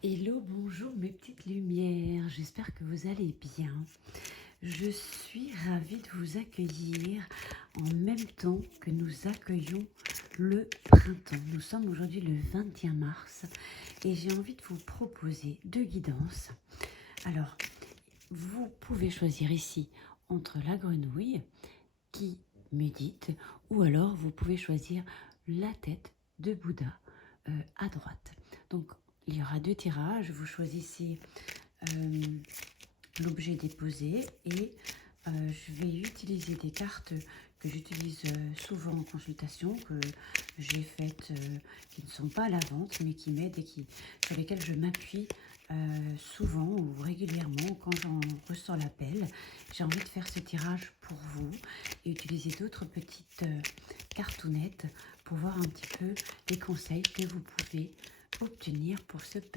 Hello, bonjour mes petites lumières, j'espère que vous allez bien. Je suis ravie de vous accueillir en même temps que nous accueillons le printemps. Nous sommes aujourd'hui le 21 mars et j'ai envie de vous proposer deux guidances. Alors, vous pouvez choisir ici entre la grenouille qui médite ou alors vous pouvez choisir la tête de Bouddha à droite. Donc, il y aura deux tirages, vous choisissez l'objet déposé et je vais utiliser des cartes que j'utilise souvent en consultation, que j'ai faites, qui ne sont pas à la vente, mais qui m'aident et sur lesquelles je m'appuie souvent ou régulièrement quand j'en ressens l'appel. J'ai envie de faire ce tirage pour vous et utiliser d'autres petites cartounettes pour voir un petit peu les conseils que vous pouvez obtenir pour cette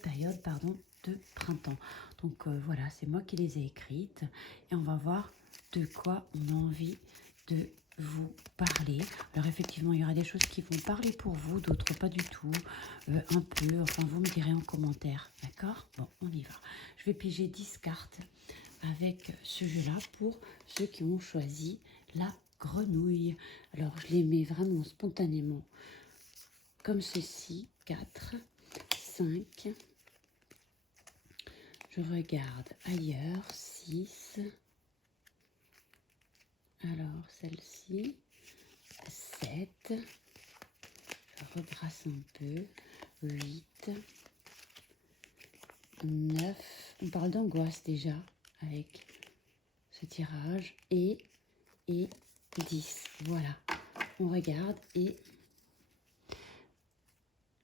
période de printemps. Donc voilà, c'est moi qui les ai écrites et on va voir de quoi on a envie de vous parler. Alors effectivement, il y aura des choses qui vont parler pour vous, d'autres pas du tout, un peu, enfin vous me direz en commentaire, d'accord? Bon, on y va. Je vais piger 10 cartes avec ce jeu-là pour ceux qui ont choisi la grenouille. Alors je les mets vraiment spontanément comme ceci, 4, 5, je regarde ailleurs, 6, alors celle-ci, 7, je rebrasse un peu, 8, 9, on parle d'angoisse déjà avec ce tirage, et 10, voilà, on regarde et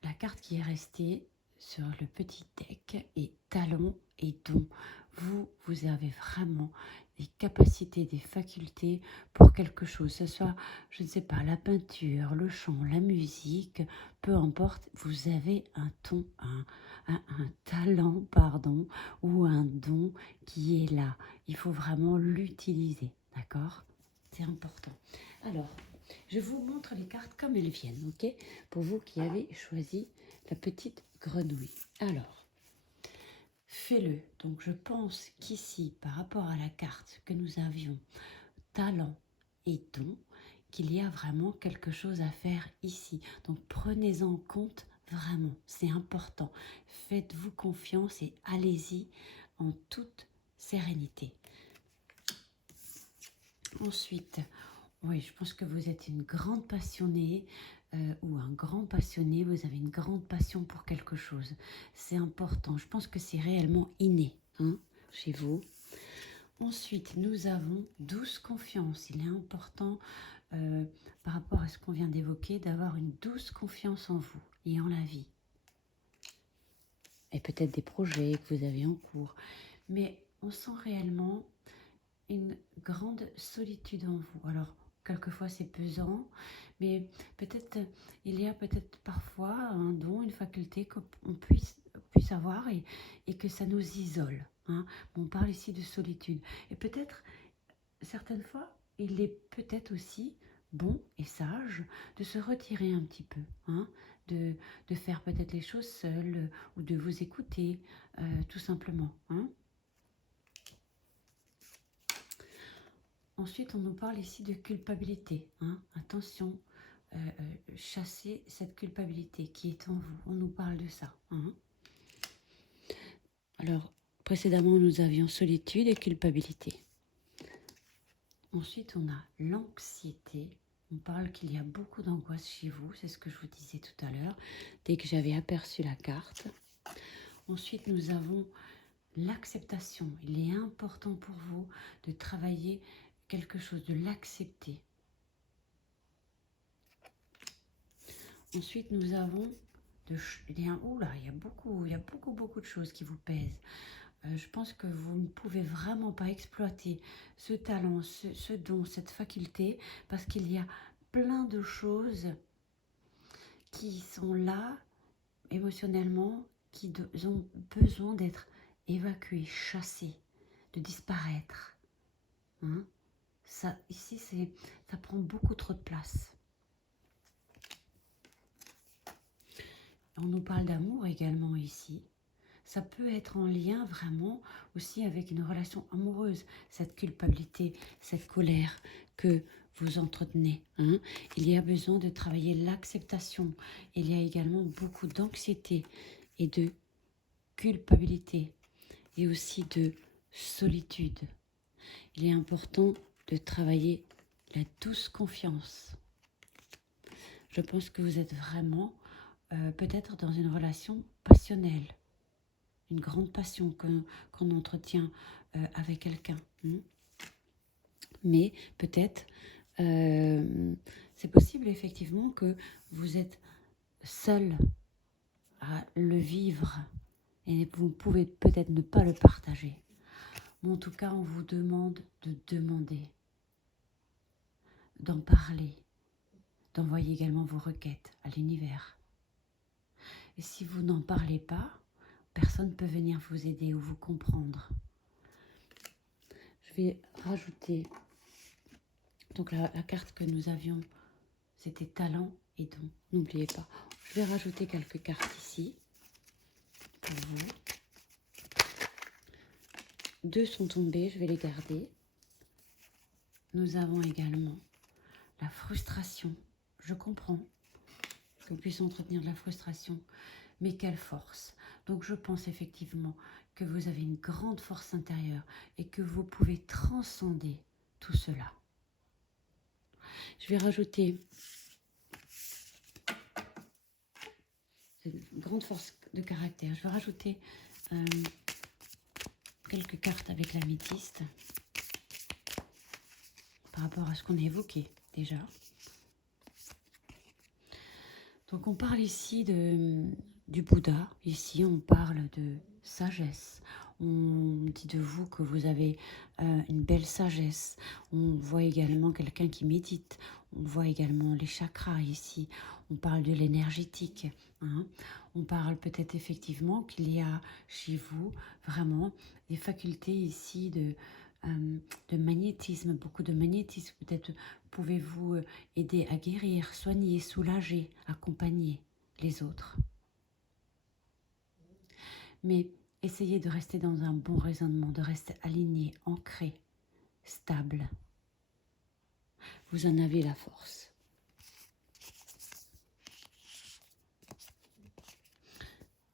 la carte qui est restée sur le petit deck est talent et don. Vous avez vraiment des capacités, des facultés pour quelque chose. Que ce soit, je ne sais pas, la peinture, le chant, la musique, peu importe, vous avez un ton, un talent, pardon, ou un don qui est là. Il faut vraiment l'utiliser, d'accord? C'est important. Alors, je vous montre les cartes comme elles viennent, ok? Pour vous qui avez choisi la petite grenouille. Alors, fais-le. Donc, je pense qu'ici, par rapport à la carte que nous avions, talent et don, qu'il y a vraiment quelque chose à faire ici. Donc, prenez-en compte vraiment. C'est important. Faites-vous confiance et allez-y en toute sérénité. Ensuite, oui, je pense que vous êtes une grande passionnée ou un grand passionné, vous avez une grande passion pour quelque chose. C'est important, je pense que c'est réellement inné chez vous. Ensuite, nous avons douce confiance. Il est important, par rapport à ce qu'on vient d'évoquer, d'avoir une douce confiance en vous et en la vie. Et peut-être des projets que vous avez en cours. Mais on sent réellement une grande solitude en vous. Alors, quelquefois c'est pesant, mais peut-être il y a peut-être parfois un don, une faculté qu'on puisse avoir et que ça nous isole. On parle ici de solitude. Et peut-être, certaines fois, il est peut-être aussi bon et sage de se retirer un petit peu, de faire peut-être les choses seul ou de vous écouter, tout simplement. Ensuite, on nous parle ici de culpabilité. Attention, chassez cette culpabilité qui est en vous. On nous parle de ça. Alors, précédemment, nous avions solitude et culpabilité. Ensuite, on a l'anxiété. On parle qu'il y a beaucoup d'angoisse chez vous. C'est ce que je vous disais tout à l'heure, dès que j'avais aperçu la carte. Ensuite, nous avons l'acceptation. Il est important pour vous de travailler quelque chose, de l'accepter. Ensuite, nous avons il y a beaucoup de choses qui vous pèsent. Je pense que vous ne pouvez vraiment pas exploiter ce talent, ce don, cette faculté, parce qu'il y a plein de choses qui sont là, émotionnellement, qui ont besoin d'être évacuées, chassées, de disparaître. Ça, ici, ça prend beaucoup trop de place. On nous parle d'amour également ici. Ça peut être en lien vraiment aussi avec une relation amoureuse, cette culpabilité, cette colère que vous entretenez. Hein. Il y a besoin de travailler l'acceptation. Il y a également beaucoup d'anxiété et de culpabilité et aussi de solitude. Il est important de travailler la douce confiance. Je pense que vous êtes vraiment peut-être dans une relation passionnelle, une grande passion qu'on entretient avec quelqu'un. Mais peut-être, c'est possible effectivement que vous êtes seul à le vivre et vous pouvez peut-être ne pas le partager. Mais en tout cas, on vous demande de demander, d'en parler, d'envoyer également vos requêtes à l'univers. Et si vous n'en parlez pas, personne ne peut venir vous aider ou vous comprendre. Je vais rajouter, donc la carte que nous avions, c'était talent et don. N'oubliez pas. Je vais rajouter quelques cartes ici pour vous. 2 sont tombées, je vais les garder. Nous avons également la frustration. Je comprends qu'on puisse entretenir de la frustration, mais quelle force. Donc je pense effectivement que vous avez une grande force intérieure et que vous pouvez transcender tout cela. Je vais rajouter une grande force de caractère. Je vais rajouter quelques cartes avec l'améthyste par rapport à ce qu'on a évoqué déjà. Donc on parle ici du Bouddha. Ici on parle de sagesse. On dit de vous que vous avez une belle sagesse. On voit également quelqu'un qui médite. On voit également les chakras ici. On parle de l'énergétique. Hein. On parle peut-être effectivement qu'il y a chez vous vraiment des facultés ici de magnétisme, beaucoup de magnétisme. Peut-être pouvez-vous aider à guérir, soigner, soulager, accompagner les autres. Mais essayez de rester dans un bon raisonnement, de rester aligné, ancré, stable. Vous en avez la force.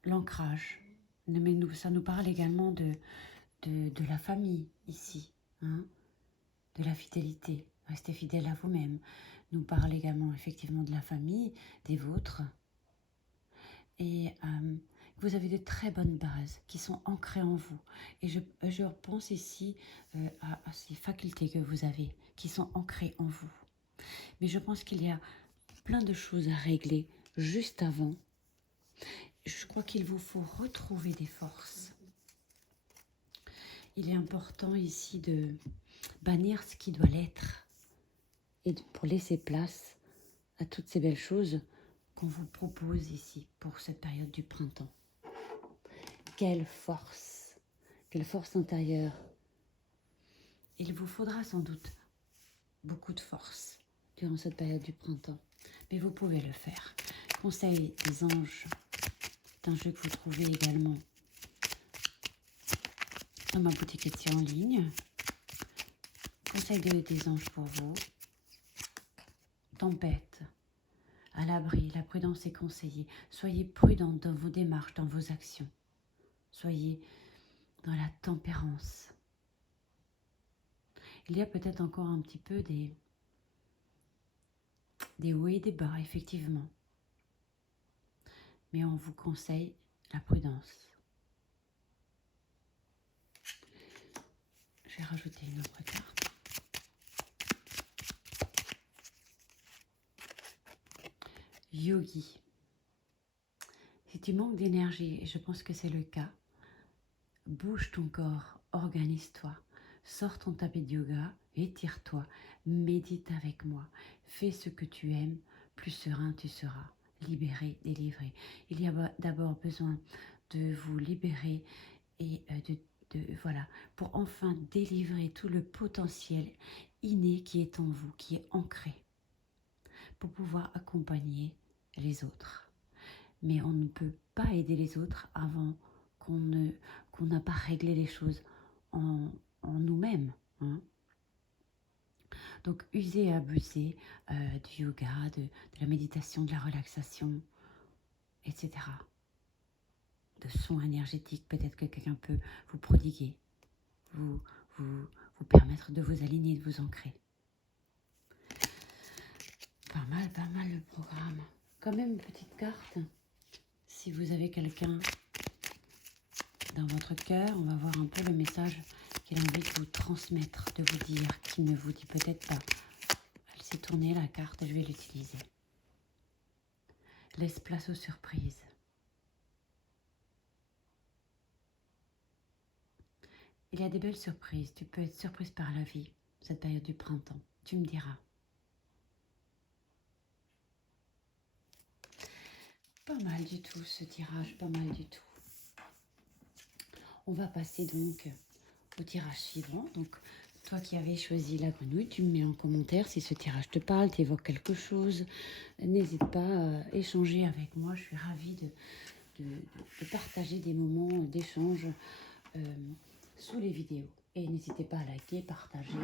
L'ancrage. Mais ça nous parle également de la famille ici, hein, de la fidélité. Restez fidèle à vous-même. Nous parle également effectivement de la famille, des vôtres. Et vous avez de très bonnes bases qui sont ancrées en vous. Et je pense ici à ces facultés que vous avez, qui sont ancrées en vous. Mais je pense qu'il y a plein de choses à régler juste avant. Je crois qu'il vous faut retrouver des forces. Il est important ici de bannir ce qui doit l'être et pour laisser place à toutes ces belles choses qu'on vous propose ici pour cette période du printemps. Quelle force intérieure. Il vous faudra sans doute beaucoup de force durant cette période du printemps, mais vous pouvez le faire. Conseil des anges, c'est un jeu que vous trouvez également dans ma boutique Etsy en ligne. Conseil des anges pour vous. Tempête, à l'abri, la prudence est conseillée. Soyez prudente dans vos démarches, dans vos actions. Soyez dans la tempérance. Il y a peut-être encore un petit peu des hauts et des bas, effectivement. Mais on vous conseille la prudence. Je vais rajouter une autre carte. Yogi. Si tu manques d'énergie, et je pense que c'est le cas, bouge ton corps, organise-toi, sors ton tapis de yoga, étire-toi, médite avec moi, fais ce que tu aimes, plus serein tu seras, libéré, délivré. Il y a d'abord besoin de vous libérer et voilà, pour enfin délivrer tout le potentiel inné qui est en vous, qui est ancré, pour pouvoir accompagner les autres. mais on ne peut pas aider les autres avant qu'on n'a pas réglé les choses en nous-mêmes. Hein. Donc, user et abuser du yoga, de la méditation, de la relaxation, etc. De sons énergétiques, peut-être que quelqu'un peut vous prodiguer, vous, vous, vous permettre de vous aligner, de vous ancrer. Pas mal le programme. Quand même une petite carte. Si vous avez quelqu'un dans votre cœur, on va voir un peu le message qu'il a envie de vous transmettre, de vous dire, qu'il ne vous dit peut-être pas. Elle s'est tournée la carte, je vais l'utiliser. Laisse place aux surprises. Il y a des belles surprises. Tu peux être surprise par la vie, cette période du printemps. Tu me diras. Pas mal du tout ce tirage, pas mal du tout. On va passer donc au tirage suivant. Donc, toi qui avais choisi la grenouille, tu me mets en commentaire si ce tirage te parle, t'évoque quelque chose. N'hésite pas à échanger avec moi. Je suis ravie de partager des moments d'échange sous les vidéos. Et n'hésitez pas à liker, partager.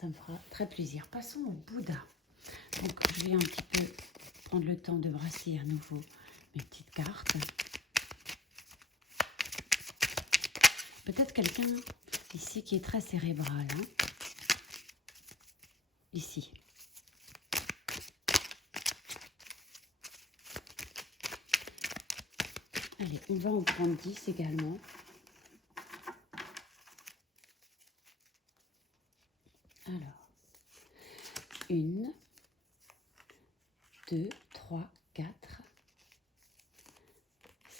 Ça me fera très plaisir. Passons au Bouddha. Donc, je vais un petit peu prendre le temps de brasser à nouveau mes petites cartes. Peut-être quelqu'un ici qui est très cérébral. Hein, ici. Allez, on va en prendre 10 également. Alors, 1, 2, 3, 4,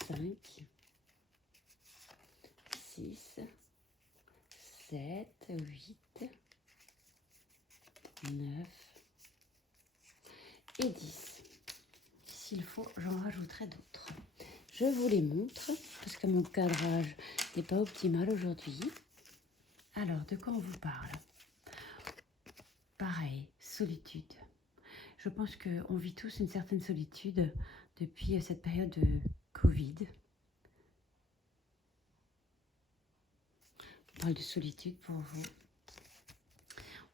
5, 6, 7, 8, 9 et 10. S'il faut, j'en rajouterai d'autres. Je vous les montre parce que mon cadrage n'est pas optimal aujourd'hui. Alors, de quoi on vous parle? Pareil, solitude. Je pense qu'on vit tous une certaine solitude depuis cette période de Covid. On parle de solitude pour vous.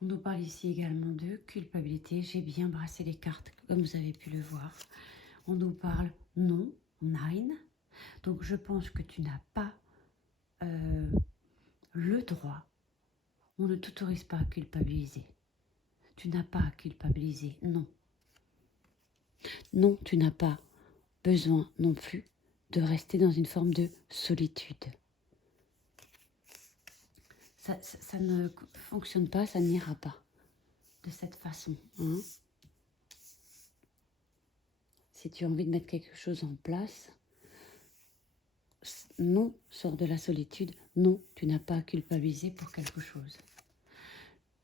On nous parle ici également de culpabilité. J'ai bien brassé les cartes comme vous avez pu le voir. On nous parle non, nine. Donc je pense que tu n'as pas le droit. On ne t'autorise pas à culpabiliser. Tu n'as pas à culpabiliser, non. Non, tu n'as pas besoin non plus de rester dans une forme de solitude. Ça ne fonctionne pas, ça n'ira pas de cette façon. Hein. Si tu as envie de mettre quelque chose en place, non, sors de la solitude. Non, tu n'as pas à culpabiliser pour quelque chose.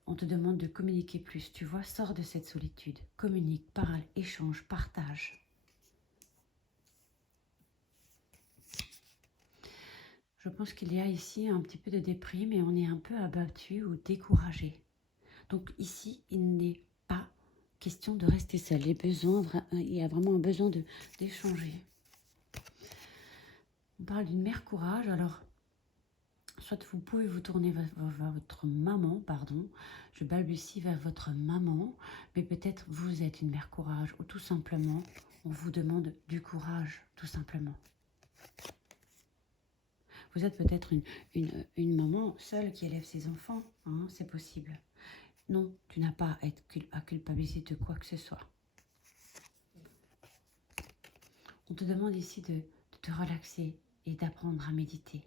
On te demande de communiquer plus. Tu vois, sors de cette solitude. Communique, parle, échange, partage. Je pense qu'il y a ici un petit peu de déprime et on est un peu abattu ou découragé. Donc ici, il n'est pas question de rester seul. Il y a vraiment un besoin d'échanger. On parle d'une mère courage. Alors, soit vous pouvez vous tourner vers votre maman, pardon. Je balbutie vers votre maman. Mais peut-être vous êtes une mère courage. Ou tout simplement, on vous demande du courage, tout simplement. Vous êtes peut-être une maman seule qui élève ses enfants. Hein, c'est possible. Non, tu n'as pas à culpabiliser de quoi que ce soit. On te demande ici de te relaxer et d'apprendre à méditer.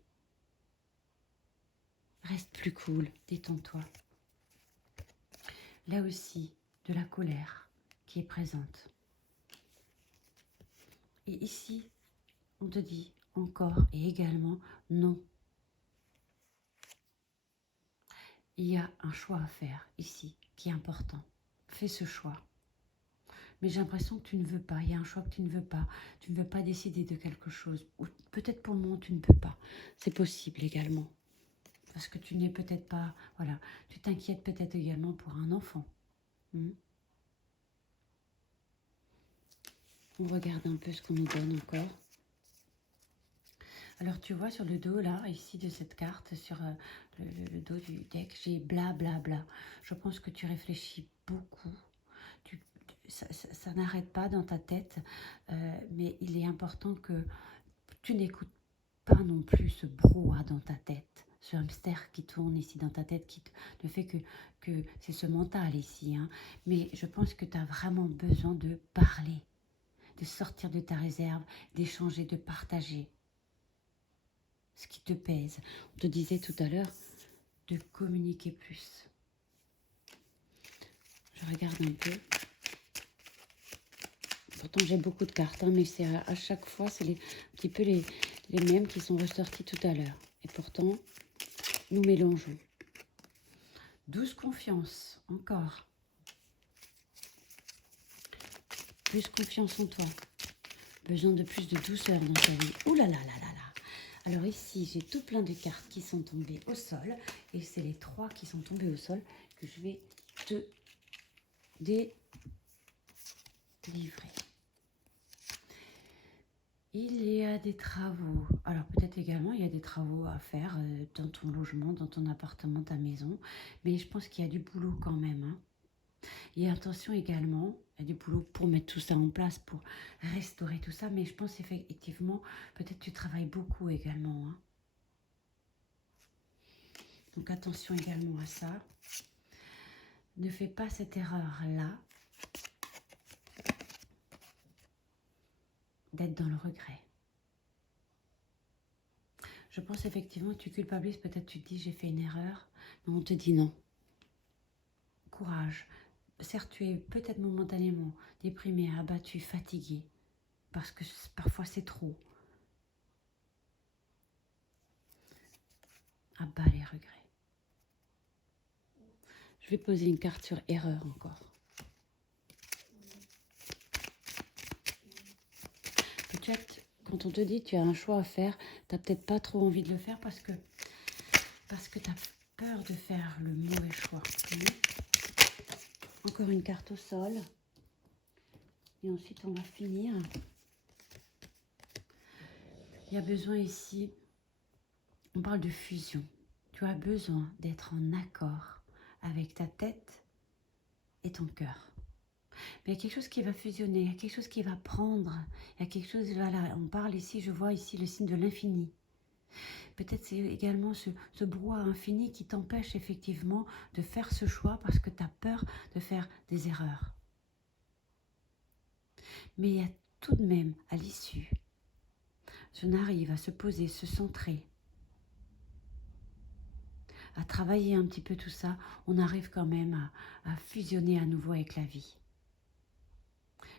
Reste plus cool, détends-toi. Là aussi, de la colère qui est présente. Et ici, on te dit encore et également non. Il y a un choix à faire ici qui est important. Fais ce choix. Mais j'ai l'impression que tu ne veux pas. Il y a un choix que tu ne veux pas. Tu ne veux pas décider de quelque chose. Ou peut-être pour le moment, tu ne peux pas. C'est possible également. Parce que tu n'es peut-être pas... Voilà. Tu t'inquiètes peut-être également pour un enfant. On regarde un peu ce qu'on nous donne encore. Alors tu vois sur le dos là, ici de cette carte, sur le dos du deck, j'ai bla bla bla. Je pense que tu réfléchis beaucoup. Tu, ça n'arrête pas dans ta tête, mais il est important que tu n'écoutes pas non plus ce brouhaha dans ta tête, ce hamster qui tourne ici dans ta tête, qui ne fait que c'est ce mental ici. Hein. Mais je pense que tu as vraiment besoin de parler, de sortir de ta réserve, d'échanger, de partager ce qui te pèse. On te disait tout à l'heure de communiquer plus. Je regarde un peu. Pourtant, j'ai beaucoup de cartes, hein, mais c'est à chaque fois, c'est un petit peu les mêmes qui sont ressortis tout à l'heure. Et pourtant, nous mélangeons. 12 confiance, encore. Plus confiance en toi. Besoin de plus de douceur dans ta vie. Ouh là là là là là. Alors ici, j'ai tout plein de cartes qui sont tombées au sol. Et c'est les 3 qui sont tombées au sol que je vais te délivrer. Il y a des travaux. Alors peut-être également il y a des travaux à faire dans ton logement, dans ton appartement, ta maison. Mais je pense qu'il y a du boulot quand même. Hein. Il y a attention également, il y a du boulot pour mettre tout ça en place, pour restaurer tout ça. Mais je pense effectivement, peut-être tu travailles beaucoup également. Hein. Donc attention également à ça. Ne fais pas cette erreur-là d'être dans le regret. Je pense effectivement que tu culpabilises, peut-être tu te dis j'ai fait une erreur, mais on te dit non. Courage. Certes, tu es peut-être momentanément déprimé, abattu, fatigué, parce que parfois c'est trop. Abat les regrets. Je vais poser une carte sur erreur encore. Peut-être quand on te dit tu as un choix à faire, tu n'as peut-être pas trop envie de le faire parce que tu as peur de faire le mauvais choix. Encore une carte au sol. Et ensuite on va finir. Il y a besoin ici, on parle de fusion. Tu as besoin d'être en accord avec ta tête et ton cœur. Mais il y a quelque chose qui va fusionner, il y a quelque chose qui va prendre, il y a quelque chose, voilà, on parle ici, je vois ici le signe de l'infini. Peut-être c'est également ce brouhaha infini qui t'empêche effectivement de faire ce choix parce que tu as peur de faire des erreurs. Mais il y a tout de même, à l'issue, on arrive à se poser, se centrer, à travailler un petit peu tout ça, on arrive quand même à fusionner à nouveau avec la vie.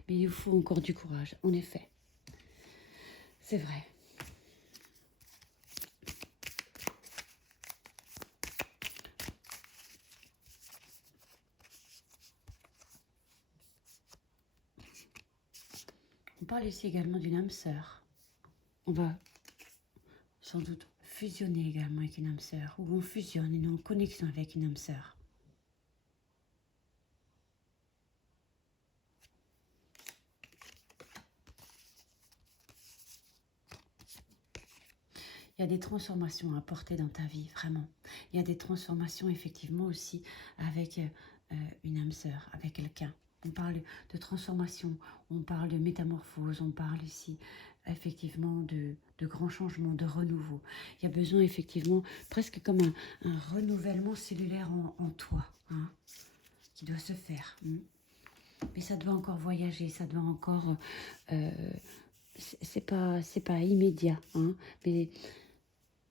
Mais il faut encore du courage, en effet. C'est vrai. On parle ici également d'une âme sœur. On va sans doute fusionner également avec une âme sœur, ou on fusionne et nous en connexion avec une âme sœur. Il y a des transformations à apporter dans ta vie, vraiment. Il y a des transformations effectivement aussi avec une âme sœur, avec quelqu'un. On parle de transformation, on parle de métamorphose, on parle ici effectivement de grands changements, de renouveau. Il y a besoin effectivement presque comme un renouvellement cellulaire en toi, hein, qui doit se faire. Mais ça doit encore voyager, ça doit encore... c'est pas immédiat, hein, mais...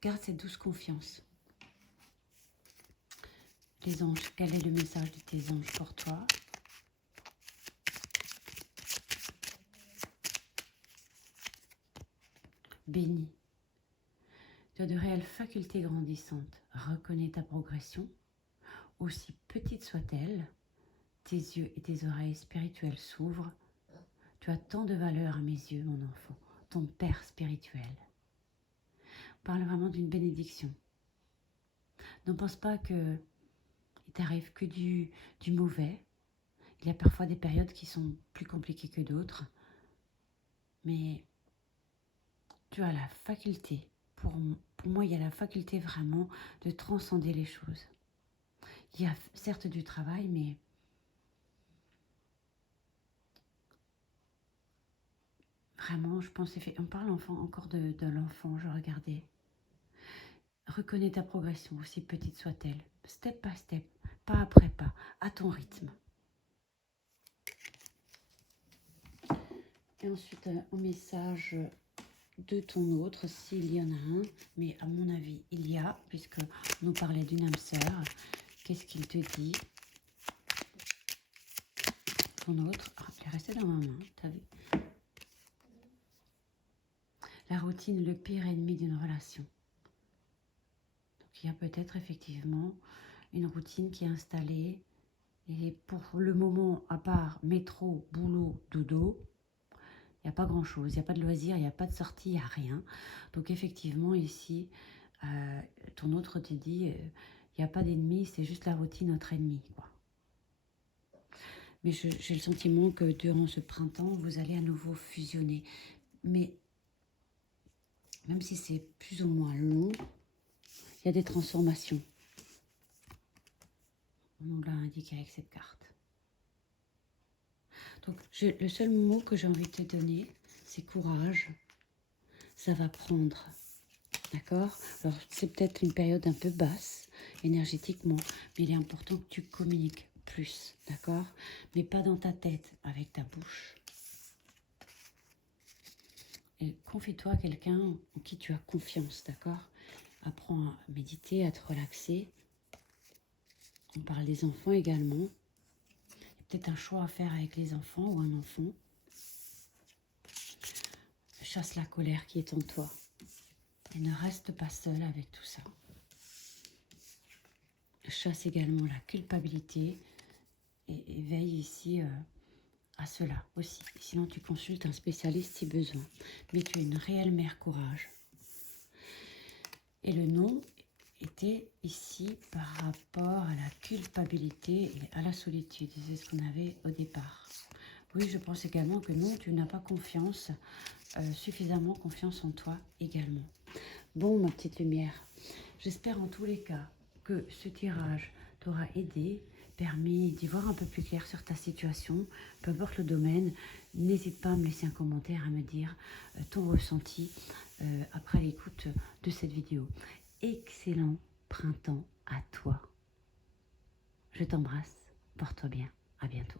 Garde cette douce confiance. Les anges, quel est le message de tes anges pour toi? Béni. Tu as de réelles facultés grandissantes. Reconnais ta progression, aussi petite soit-elle. Tes yeux et tes oreilles spirituelles s'ouvrent. Tu as tant de valeur à mes yeux, mon enfant, ton père spirituel. On parle vraiment d'une bénédiction. Ne pense pas que il t'arrive que du mauvais. Il y a parfois des périodes qui sont plus compliquées que d'autres. mais tu as la faculté, pour moi, il y a la faculté vraiment de transcender les choses. Il y a certes du travail, mais vraiment, je pense, on parle encore de l'enfant, je regardais. Reconnais ta progression, aussi petite soit-elle, step by step, pas après pas, à ton rythme. Et ensuite, un message de ton autre, s'il y en a un, mais à mon avis, il y a, puisque on nous parlait d'une âme sœur. Qu'est-ce qu'il te dit? Ton autre, il est resté dans ma main, t'as vu? La routine, le pire ennemi d'une relation. Donc il y a peut-être effectivement une routine qui est installée, et pour le moment, à part métro, boulot, dodo, il n'y a pas grand-chose, il n'y a pas de loisirs, il n'y a pas de sortie, il n'y a rien. Donc effectivement, ici, ton autre te dit, il n'y a pas d'ennemi, c'est juste la routine, notre ennemi, quoi. Mais j'ai le sentiment que durant ce printemps, vous allez à nouveau fusionner. Mais même si c'est plus ou moins long, il y a des transformations. On nous l'a indiqué avec cette carte. Donc, le seul mot que j'ai envie de te donner, c'est courage. Ça va prendre. D'accord? Alors, c'est peut-être une période un peu basse, énergétiquement, mais il est important que tu communiques plus. D'accord? Mais pas dans ta tête, avec ta bouche. Et confie-toi à quelqu'un en qui tu as confiance. D'accord? Apprends à méditer, à te relaxer. On parle des enfants également. Il y a peut-être un choix à faire avec les enfants ou un enfant. Chasse la colère qui est en toi. Et ne reste pas seul avec tout ça. Chasse également la culpabilité et veille ici à cela aussi. Sinon, tu consultes un spécialiste si besoin. Mais tu es une réelle mère courage. Et le nom était ici par rapport à la culpabilité et à la solitude. C'est ce qu'on avait au départ. Oui, je pense également que non, tu n'as pas confiance, suffisamment confiance en toi également. Bon, ma petite lumière, j'espère en tous les cas que ce tirage t'aura aidé, permis d'y voir un peu plus clair sur ta situation, peu importe le domaine. N'hésite pas à me laisser un commentaire, à me dire ton ressenti après l'écoute de cette vidéo. Excellent printemps à toi. Je t'embrasse, porte-toi bien, à bientôt.